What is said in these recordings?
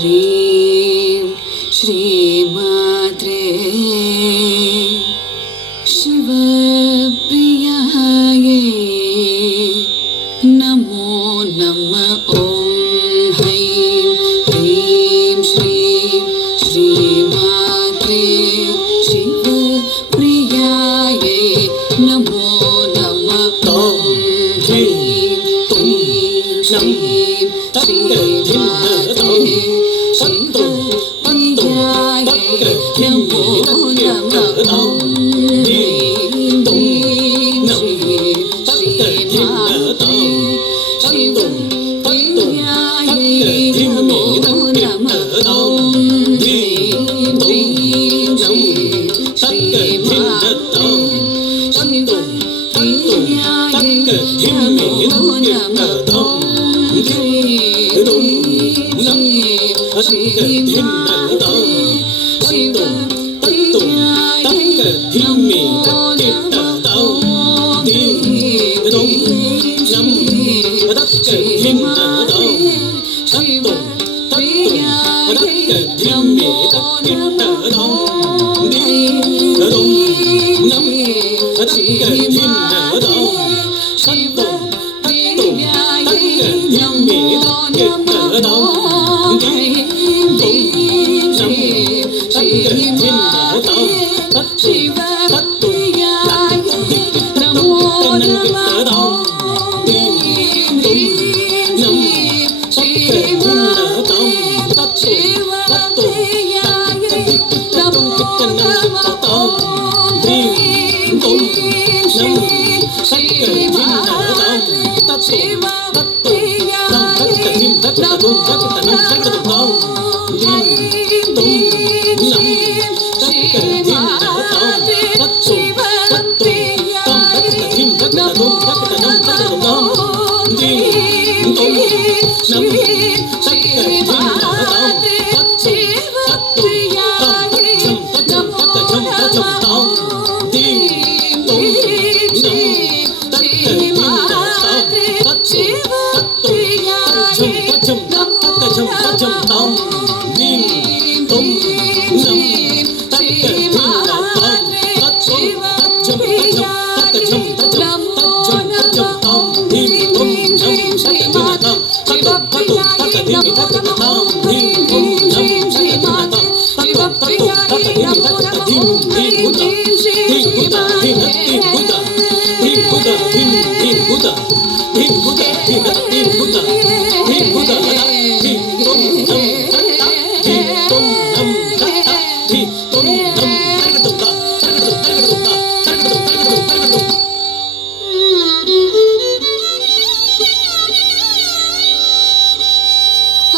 ಶ್ರೀಂ ಶ್ರೀಮಾತ್ರೇ ಶಿವಪ್ರಿಯಾಯೇ ನಮೋ ನಮಃ. ಓಂ ಹೈಂ ಹ್ರೀಂ ಶ್ರೀಂ ಶ್ರೀಮಾತ್ರೇ ಶಿವಪ್ರಿಯಾಯೇ ನಮೋ ನಮಃ. ಓಂ ಹೈಂ ಹ್ರೀಂ ಶ್ರೀಂ ಶ್ರೀಮಾತ್ರೇ ಶಿವಪ್ರಿಯಾಯೇ ನಮೋ ನಮಃ. ಓಂ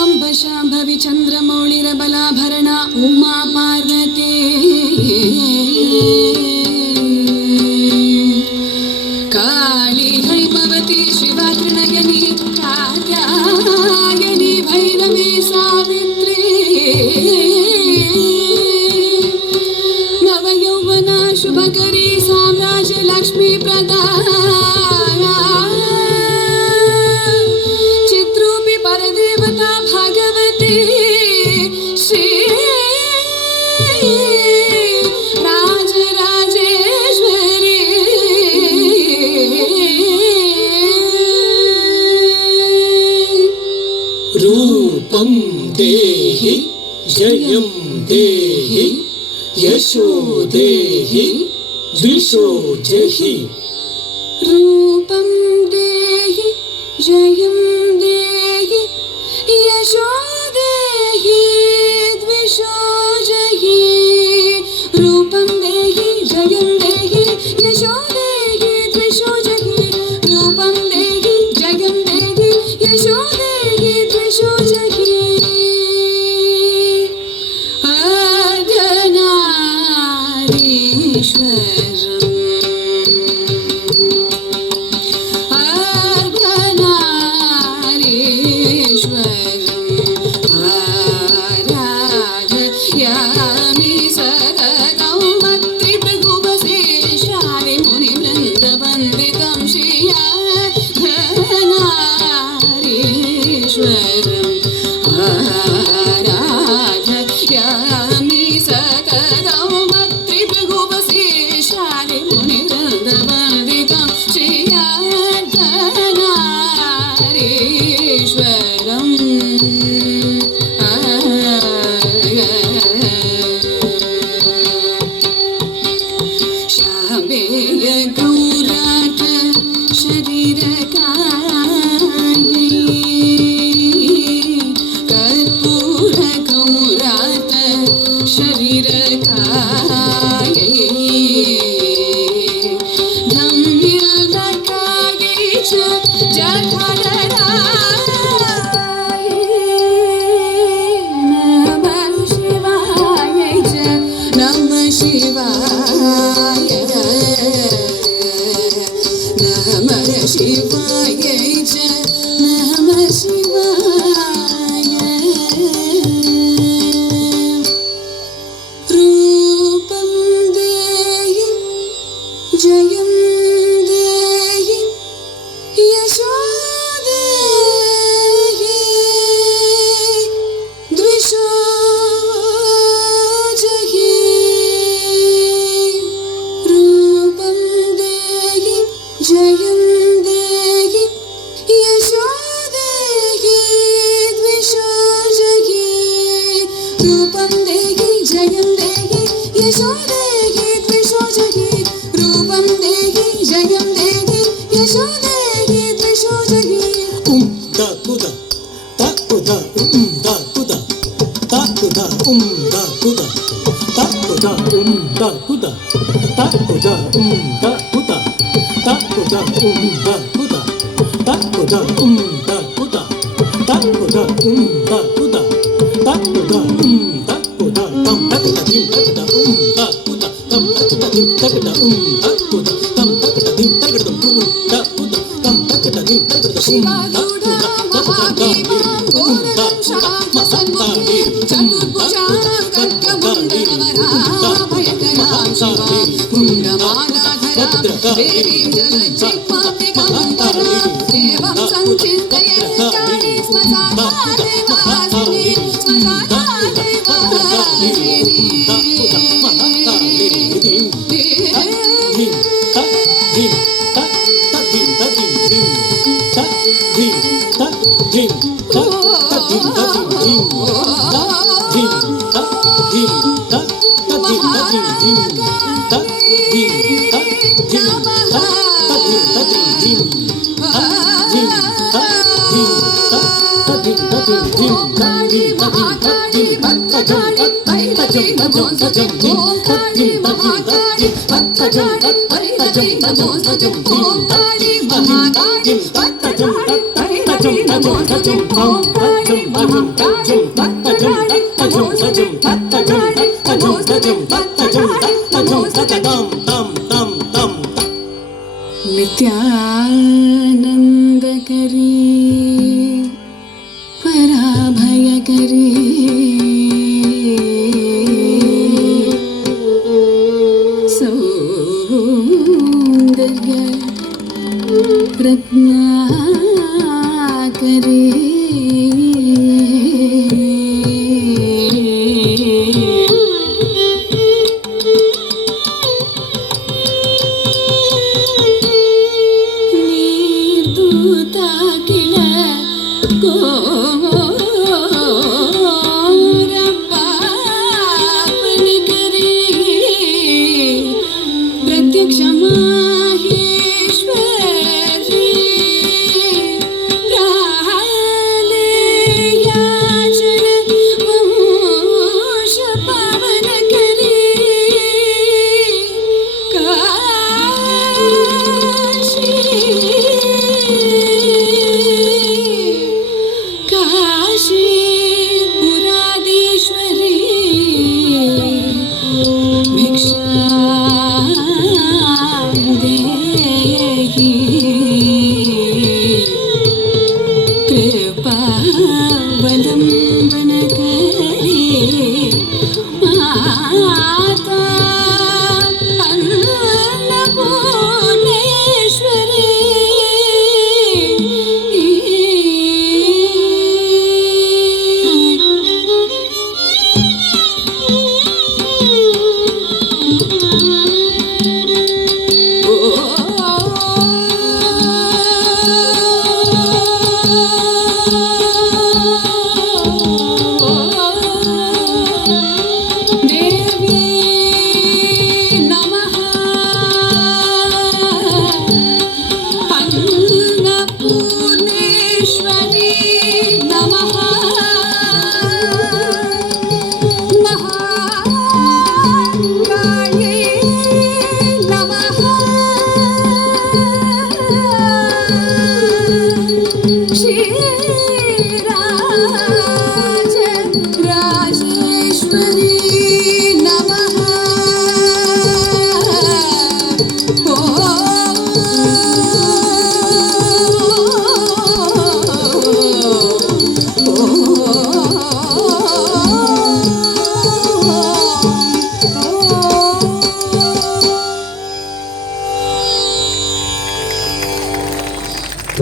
ಅಂಬಶಾಂಭವಿ ಚಂದ್ರಮೌಳಿರಬಲಾಭರಣ ಉಮಾ ಪಾರ್ವತಿ ಕಾಳಿ ಹೈಮವತಿ ಶಿವಾ ತ್ರಿನಯನಿ ಕಾತ್ಯಾಯನಿ ಭೈರವಿ ಸಾವಿತ್ರಿ ನವಯೌವನ ಶುಭಕರಿ ಸಾಮ್ರಾಜ್ಯ ಲಕ್ಷ್ಮೀ ಪ್ರದಾ ಚಿತ್ರೂಪಿ ಪರದೇವತಾ ಭಗವತಿ ಶ್ರೀ ರಾಜರಾಜೇಶ್ವರಿ ರೂಪಂ ದೇಹಿ ಜಯಂ ದೇಹಿ ಯಶೋ ದೇಹಿ ದ್ವಿಷೋ ಜಹಿ. ರೂಪಂ ದೇಹಿ ಜಯಂ ದೇಹಿ ಯಶೋ ದೇಹಿ ದ್ವಿಷೋ ಜಹಿ. ರೂಪಂ ದೇಹಿ ಜಯಂ ದೇಹಿ ಯಶೋ ದೇಹಿ ದ್ವಿಷೋ ಜಹಿ. ರೂಪಂ ದೇಹಿ ಜಯಂ ದೇಹಿ ಯಶೋ ದೇಹಿ ದ್ವಿಷೋ ಜಹಿ. रूपं देहि जयं देहि यशो देहि द्विषो जहि रूपं देहि जयं देहि यशो देहि द्विषो जहि da kuda ta kuda da kuda ta kuda da kuda ta kuda da kuda ta kuda da kuda ta kuda da kuda ta kuda da kuda ta kuda da kuda ta kuda da kuda tam takda dim takda da kuda tam takda dim takda da kuda tam takda dim takda da kuda tam takda dim takda शिवारूढा महादेवां घोरं शान्तसन्मुखे चतुर्भुजां खड्गमण्डलवरां भयकरां शिवां कुण्डमालाधरां देवीं जलज्जिह्वाम्बिकाम्बरां एवं संचिन्तये काली स्मसाकारे वासिनी स्मसाकारे वासिनी नित्यानन्दकरी पराभयकरी सौन्दर्य प्रज्ञाकरी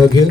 Again.